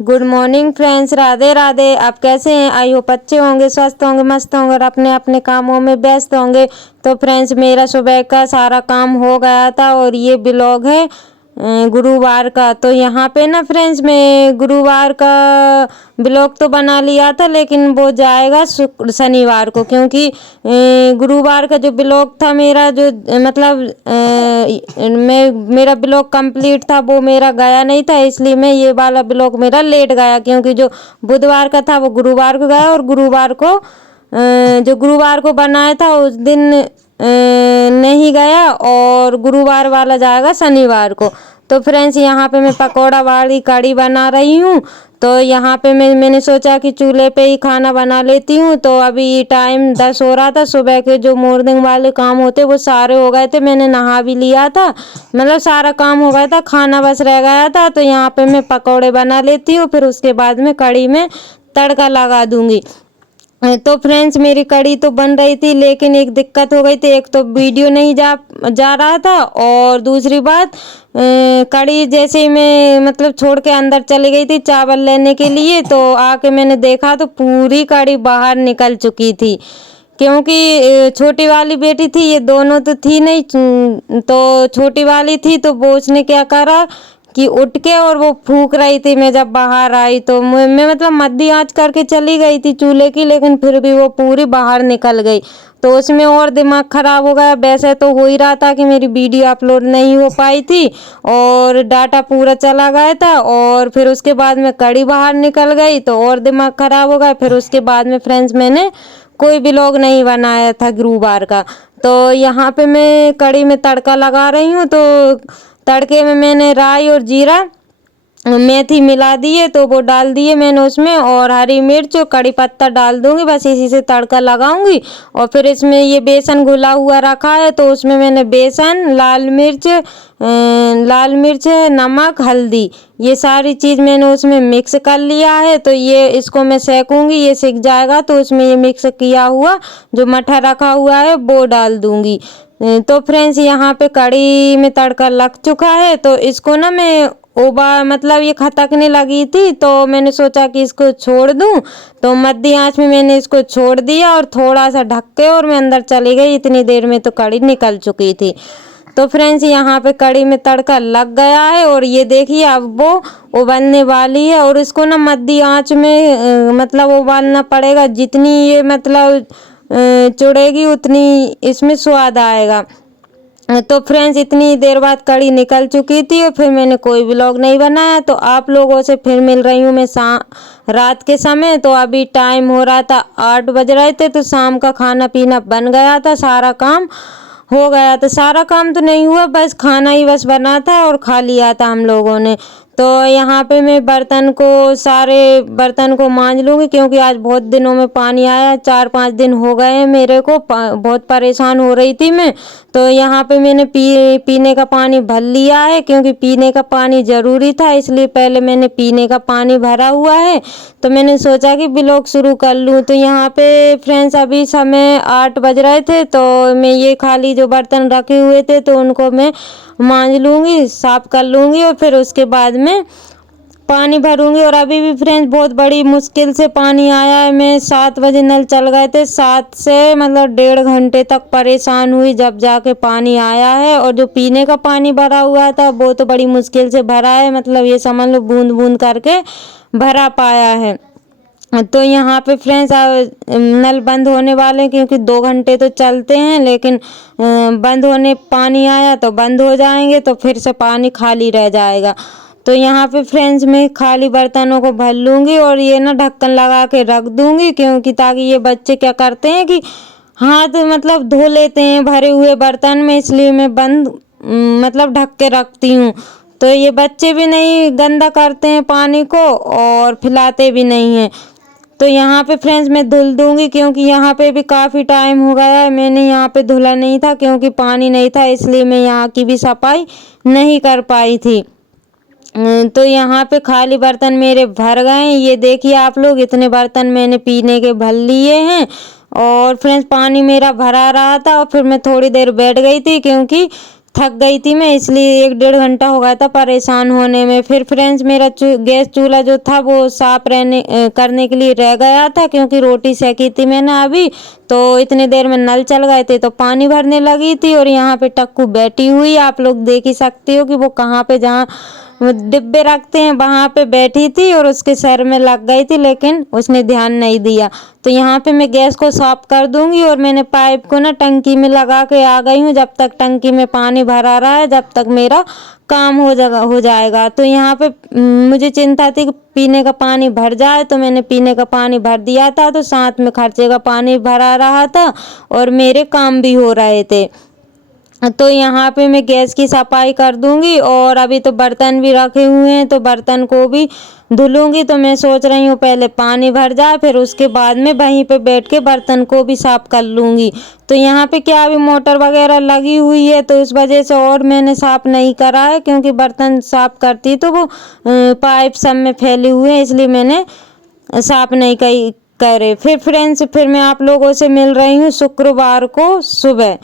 Good morning friends, Radhe Radhe. आप कैसे हैं? आई होप अच्छे होंगे, स्वस्थ होंगे, मस्त होंगे और अपने अपने कामों में व्यस्त होंगे। तो फ्रेंड्स, मेरा सुबह का सारा काम हो गया था और ये ब्लॉग है गुरुवार का। तो यहाँ पे ना फ्रेंड्स, मैं गुरुवार का ब्लॉग तो बना लिया था, लेकिन वो जाएगा शनिवार को, क्योंकि गुरुवार का जो ब्लॉग था मेरा, जो मतलब मेरा ब्लॉग कंप्लीट था, वो मेरा गया नहीं था। इसलिए मैं ये वाला ब्लॉग मेरा लेट गया, क्योंकि जो बुधवार का था वो गुरुवार को गया और गुरुवार को जो गुरुवार को बनाया था उस दिन नहीं गया और गुरुवार वाला जाएगा शनिवार को। तो फ्रेंड्स, यहाँ पे मैं पकौड़ा वाली कढ़ी बना रही हूँ। तो यहाँ पे मैंने सोचा कि चूल्हे पे ही खाना बना लेती हूँ। तो अभी टाइम 10 हो रहा था। सुबह के जो मॉर्निंग वाले काम होते वो सारे हो गए थे, मैंने नहा भी लिया था, मतलब सारा काम हो गया था, खाना बस रह गया था। तो यहाँ पे मैं पकौड़े बना लेती हूँ, फिर उसके बाद में कढ़ी में तड़का लगा दूंगी। तो फ्रेंड्स, मेरी कढ़ी तो बन रही थी, लेकिन एक दिक्कत हो गई थी। एक तो वीडियो नहीं जा रहा था और दूसरी बात, कढ़ी जैसे ही मैं मतलब छोड़ के अंदर चली गई थी चावल लेने के लिए, तो आके मैंने देखा तो पूरी कढ़ी बाहर निकल चुकी थी। क्योंकि छोटी वाली बेटी थी, ये दोनों तो थी नहीं, तो छोटी वाली थी तो वो उसने क्या करा कि उठ के और वो फूंक रही थी। मैं जब बाहर आई तो मैं मतलब मध्य आंच करके चली गई थी चूल्हे की, लेकिन फिर भी वो पूरी बाहर निकल गई। तो उसमें और दिमाग खराब हो गया। वैसे तो हो ही रहा था कि मेरी वीडियो अपलोड नहीं हो पाई थी और डाटा पूरा चला गया था, और फिर उसके बाद में कड़ी बाहर निकल गई तो और दिमाग खराब हो गया। फिर उसके बाद में फ्रेंड्स, मैंने कोई ब्लॉग नहीं बनाया था गुरुवार का। तो यहाँ पे मैं कड़ी में तड़का लगा रही हूँ। तो तड़के में मैंने राई और जीरा मेथी मिला दिए, तो वो डाल दिए मैंने उसमें, और हरी मिर्च और कड़ी पत्ता डाल दूंगी। बस इसी से तड़का लगाऊंगी। और फिर इसमें ये बेसन घुला हुआ रखा है, तो उसमें मैंने बेसन, लाल मिर्च, नमक, हल्दी, ये सारी चीज़ मैंने उसमें मिक्स कर लिया है। तो ये इसको मैं सेकूंगी, ये सिक जाएगा तो उसमें ये मिक्स किया हुआ जो मट्ठा रखा हुआ है वो डाल दूंगी। तो फ्रेंड्स, यहाँ पे कढ़ी में तड़का लग चुका है। तो इसको ना मैं मतलब ये खटकने लगी थी, तो मैंने सोचा कि इसको छोड़ दूं। तो मध्य आंच में मैंने इसको छोड़ दिया और थोड़ा सा ढक के और मैं अंदर चली गई। इतनी देर में तो कढ़ी निकल चुकी थी। तो फ्रेंड्स, यहाँ पे कढ़ी में तड़का लग गया है और ये देखिए अब वो उबलने वाली है। और इसको ना मध्य आंच में मतलब उबालना पड़ेगा। जितनी ये मतलब चुड़ेगी उतनी इसमें स्वाद आएगा। तो फ्रेंड्स, इतनी देर बाद कढ़ी निकल चुकी थी और फिर मैंने कोई व्लॉग नहीं बनाया। तो आप लोगों से फिर मिल रही हूँ मैं रात के समय। तो अभी टाइम हो रहा था 8 बज रहे थे। तो शाम का खाना पीना बन गया था, सारा काम हो गया था। सारा काम तो नहीं हुआ, बस खाना ही बस बना था और खा लिया था हम लोगों ने। तो यहाँ पे मैं सारे बर्तन को मांज लूँगी, क्योंकि आज बहुत दिनों में पानी आया, 4-5 दिन हो गए हैं मेरे को। बहुत परेशान हो रही थी मैं। तो यहाँ पे मैंने पीने का पानी भर लिया है, क्योंकि पीने का पानी ज़रूरी था, इसलिए पहले मैंने पीने का पानी भरा हुआ है। तो मैंने सोचा कि ब्लॉग शुरू कर लूँ। तो यहाँ पे फ्रेंड्स, अभी समय 8 बज रहे थे। तो मैं ये खाली जो बर्तन रखे हुए थे तो उनको मैं मांज लूँगी, साफ कर लूँगी और फिर उसके बाद में पानी भरूंगी। और अभी भी फ्रेंड्स, बहुत बड़ी मुश्किल से पानी आया है। मैं 7 बजे नल चल गए थे, 7 से मतलब 1.5 घंटे तक परेशान हुई, जब जाके पानी आया है। और जो पीने का पानी भरा हुआ था वो तो बड़ी मुश्किल से भरा है, मतलब ये समझ लो बूंद बूंद करके भरा पाया है। तो यहाँ पे फ्रेंड्स, नल बंद होने वाले हैं, क्योंकि 2 घंटे तो चलते हैं, लेकिन बंद होने पानी आया तो बंद हो जाएंगे, तो फिर से पानी खाली रह जाएगा। तो यहाँ पे फ्रेंड्स, मैं खाली बर्तनों को भर लूँगी और ये ना ढक्कन लगा के रख दूँगी, क्योंकि ताकि ये बच्चे क्या करते हैं कि हाथ मतलब धो लेते हैं भरे हुए बर्तन में, इसलिए मैं बंद मतलब ढक के रखती हूँ। तो ये बच्चे भी नहीं गंदा करते हैं पानी को और पिलाते भी नहीं हैं। तो यहाँ पे फ्रेंड्स, मैं धुल दूँगी, क्योंकि यहाँ पे भी काफ़ी टाइम हो गया है, मैंने यहाँ पे धुला नहीं था क्योंकि पानी नहीं था, इसलिए मैं यहाँ की भी सफाई नहीं कर पाई थी। तो यहाँ पे खाली बर्तन मेरे भर गए हैं। ये देखिए आप लोग, इतने बर्तन मैंने पीने के भर लिए हैं। और फ्रेंड्स, पानी मेरा भरा रहा था और फिर मैं थोड़ी देर बैठ गई थी, क्योंकि थक गई थी मैं, इसलिए 1 डेढ़ घंटा हो गया था परेशान होने में। फिर फ्रेंड्स मेरा गैस चूल्हा जो था वो साफ करने के लिए रह गया था, क्योंकि रोटी सेकी थी मैंने अभी, तो इतनी देर में नल चल गए थे तो पानी भरने लगी थी। और यहाँ पे टक्कू बैठी हुई, आप लोग देख ही सकते हो कि वो कहाँ पे, जहाँ डिब्बे रखते हैं वहाँ पे बैठी थी और उसके सर में लग गई थी, लेकिन उसने ध्यान नहीं दिया। तो यहाँ पे मैं गैस को साफ कर दूंगी और मैंने पाइप को ना टंकी में लगा के आ गई हूँ। जब तक टंकी में पानी भरा रहा है जब तक मेरा काम हो जाएगा। तो यहाँ पे मुझे चिंता थी कि पीने का पानी भर जाए, तो मैंने पीने का पानी भर दिया था, तो साथ में खर्चे का पानी भरा रहा था और मेरे काम भी हो रहे थे। तो यहाँ पे मैं गैस की सफाई कर दूंगी और अभी तो बर्तन भी रखे हुए हैं तो बर्तन को भी धुलूंगी। तो मैं सोच रही हूँ पहले पानी भर जाए, फिर उसके बाद में वहीं पे बैठ के बर्तन को भी साफ कर लूँगी। तो यहाँ पे क्या अभी मोटर वगैरह लगी हुई है तो इस वजह से और मैंने साफ नहीं करा है, क्योंकि बर्तन साफ करती तो वो पाइप सब में फैले हुए हैं, इसलिए मैंने साफ नहीं करे। फिर फ्रेंड्स फिर मैं आप लोगों से मिल रही हूँ शुक्रवार को सुबह,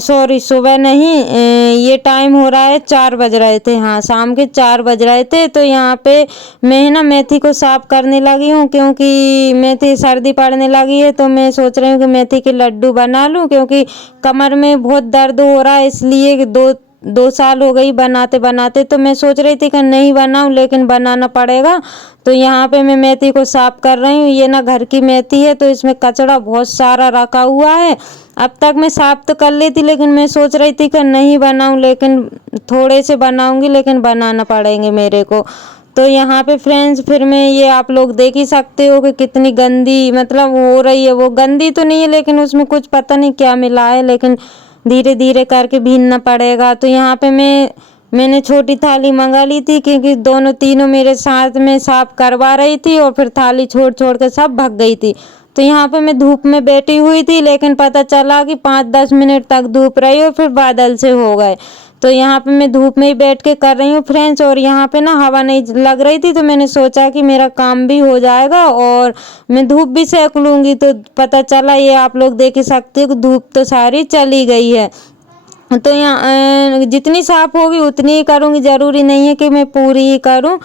सॉरी सुबह नहीं, ये टाइम हो रहा है 4 बज रहे थे, हाँ शाम के 4 बज रहे थे। तो यहाँ पे मैं ना मेथी को साफ करने लगी हूँ, क्योंकि मेथी सर्दी पड़ने लगी है तो मैं सोच रही हूँ कि मेथी के लड्डू बना लूँ, क्योंकि कमर में बहुत दर्द हो रहा है, इसलिए 2 साल हो गई बनाते बनाते। तो मैं सोच रही थी कि नहीं बनाऊं, लेकिन बनाना पड़ेगा। तो यहाँ पे मैं मेथी को साफ कर रही हूँ। ये ना घर की मेथी है तो इसमें कचड़ा बहुत सारा रखा हुआ है। अब तक मैं साफ तो कर लेती, लेकिन मैं सोच रही थी कि नहीं बनाऊं, लेकिन थोड़े से बनाऊंगी, लेकिन बनाना पड़ेंगे मेरे को। तो यहाँ पे फ्रेंड्स फिर मैं ये आप लोग देख ही सकते हो कि कितनी गंदी मतलब हो रही है। वो गंदी तो नहीं है, लेकिन उसमें कुछ पता नहीं क्या मिला है, लेकिन धीरे धीरे करके भीनना पड़ेगा। तो यहाँ पे मैंने छोटी थाली मंगा ली थी, क्योंकि दोनों तीनों मेरे साथ में साफ करवा रही थी और फिर थाली छोड़ छोड़ के सब भाग गई थी। तो यहाँ पे मैं धूप में बैठी हुई थी, लेकिन पता चला कि 5-10 मिनट तक धूप रही और फिर बादल से हो गए। तो यहाँ पे मैं धूप में ही बैठ के कर रही हूँ फ्रेंड्स, और यहाँ पे ना हवा नहीं लग रही थी, तो मैंने सोचा कि मेरा काम भी हो जाएगा और मैं धूप भी सेक लूँगी। तो पता चला, ये आप लोग देख ही सकते हो कि धूप तो सारी चली गई है। तो यहाँ जितनी साफ होगी उतनी ही करूँगी, ज़रूरी नहीं है कि मैं पूरी ही करूँ,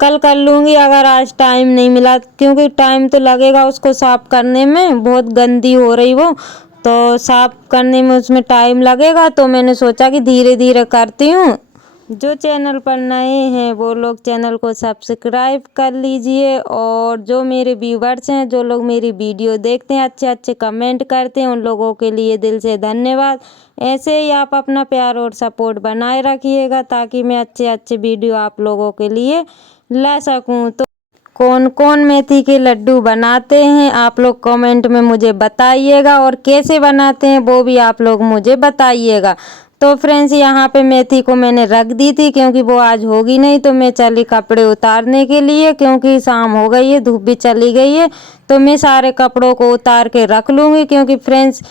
कल कर लूँगी अगर आज टाइम नहीं मिला, क्योंकि टाइम तो लगेगा उसको साफ करने में, बहुत गंदी हो रही वो, तो साफ करने में उसमें टाइम लगेगा। तो मैंने सोचा कि धीरे धीरे करती हूँ। जो चैनल पर नए हैं वो लोग चैनल को सब्सक्राइब कर लीजिए, और जो मेरे व्यूवर्स हैं, जो लोग मेरी वीडियो देखते हैं, अच्छे अच्छे कमेंट करते हैं, उन लोगों के लिए दिल से धन्यवाद। ऐसे ही आप अपना प्यार और सपोर्ट बनाए रखिएगा, ताकि मैं अच्छे अच्छे वीडियो आप लोगों के लिए ला सकूं। तो कौन कौन मेथी के लड्डू बनाते हैं आप लोग कमेंट में मुझे बताइएगा, और कैसे बनाते हैं वो भी आप लोग मुझे बताइएगा। तो फ्रेंड्स यहाँ पे मेथी को मैंने रख दी थी, क्योंकि वो आज होगी नहीं, तो मैं चली कपड़े उतारने के लिए, क्योंकि शाम हो गई है, धूप भी चली गई है। तो मैं सारे कपड़ों को उतार के रख लूँगी, क्योंकि फ्रेंड्स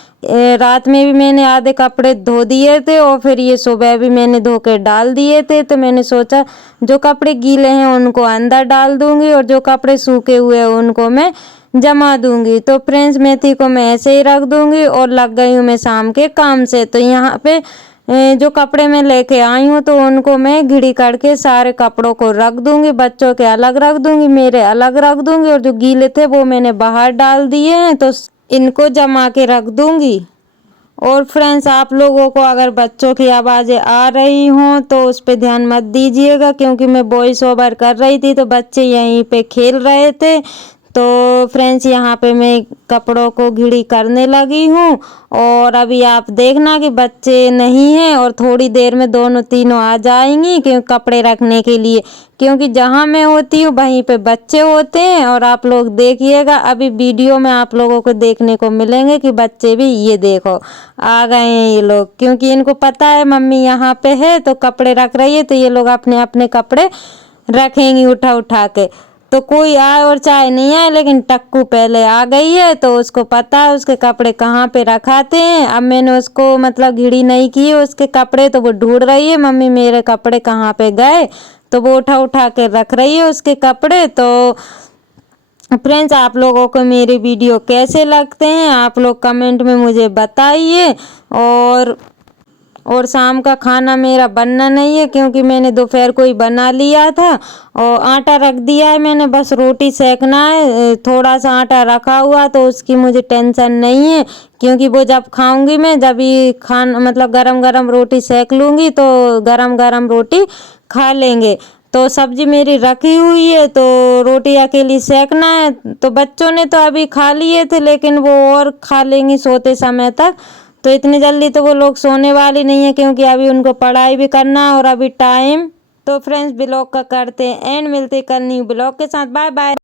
रात में भी मैंने आधे कपड़े धो दिए थे और फिर ये सुबह भी मैंने धो के डाल दिए थे। तो मैंने सोचा जो कपड़े गीले हैं उनको अंदर डाल दूँगी और जो कपड़े सूखे हुए हैं उनको मैं जमा दूँगी। तो फ्रेंड्स मेथी को मैं ऐसे ही रख दूँगी और लग गई हूँ मैं शाम के काम से। तो यहाँ पे जो कपड़े मैं लेके आई हूँ तो उनको मैं घिड़ी करके सारे कपड़ों को रख दूँगी, बच्चों के अलग रख दूँगी, मेरे अलग रख दूँगी, और जो गीले थे वो मैंने बाहर डाल दिए हैं, तो इनको जमा के रख दूँगी। और फ्रेंड्स आप लोगों को अगर बच्चों की आवाज़ें आ रही हों तो उस पर ध्यान मत दीजिएगा, क्योंकि मैं वॉइस ओवर कर रही थी तो बच्चे यहीं पे खेल रहे थे। तो फ्रेंड्स यहाँ पे मैं कपड़ों को घिड़ी करने लगी हूँ, और अभी आप देखना कि बच्चे नहीं हैं और थोड़ी देर में दोनों तीनों आ जाएंगी क्योंकि कपड़े रखने के लिए, क्योंकि जहाँ मैं होती हूँ वहीं पे बच्चे होते हैं। और आप लोग देखिएगा अभी वीडियो में आप लोगों को देखने को मिलेंगे कि बच्चे भी, ये देखो आ गए हैं ये लोग, क्योंकि इनको पता है मम्मी यहाँ पे है तो कपड़े रख रही है, तो ये लोग अपने अपने कपड़े रखेंगी उठा उठा के। तो कोई आए और चाहे नहीं आए, लेकिन टक्कू पहले आ गई है तो उसको पता है उसके कपड़े कहाँ पे रखाते हैं। अब मैंने उसको मतलब घिड़ी नहीं की है उसके कपड़े, तो वो ढूंढ रही है मम्मी मेरे कपड़े कहाँ पे गए, तो वो उठा उठा के रख रही है उसके कपड़े। तो फ्रेंड्स आप लोगों को मेरे वीडियो कैसे लगते हैं आप लोग कमेंट में मुझे बताइए, और शाम का खाना मेरा बनना नहीं है क्योंकि मैंने दोपहर को ही बना लिया था और आटा रख दिया है मैंने, बस रोटी सेकना है। थोड़ा सा आटा रखा हुआ तो उसकी मुझे टेंशन नहीं है क्योंकि वो जब खाऊंगी मैं, जब ही मतलब गरम गरम रोटी सेक लूँगी तो गरम गरम रोटी खा लेंगे। तो सब्जी मेरी रखी हुई है तो रोटी अकेली सेकना है। तो बच्चों ने तो अभी खा लिए थे लेकिन वो और खा लेंगी सोते समय तक, तो इतनी जल्दी तो वो लोग सोने वाली नहीं है क्योंकि अभी उनको पढ़ाई भी करना है और अभी टाइम। तो फ्रेंड्स ब्लॉग का करते हैं एंड, मिलते कल न्यू ब्लॉग के साथ। Bye bye.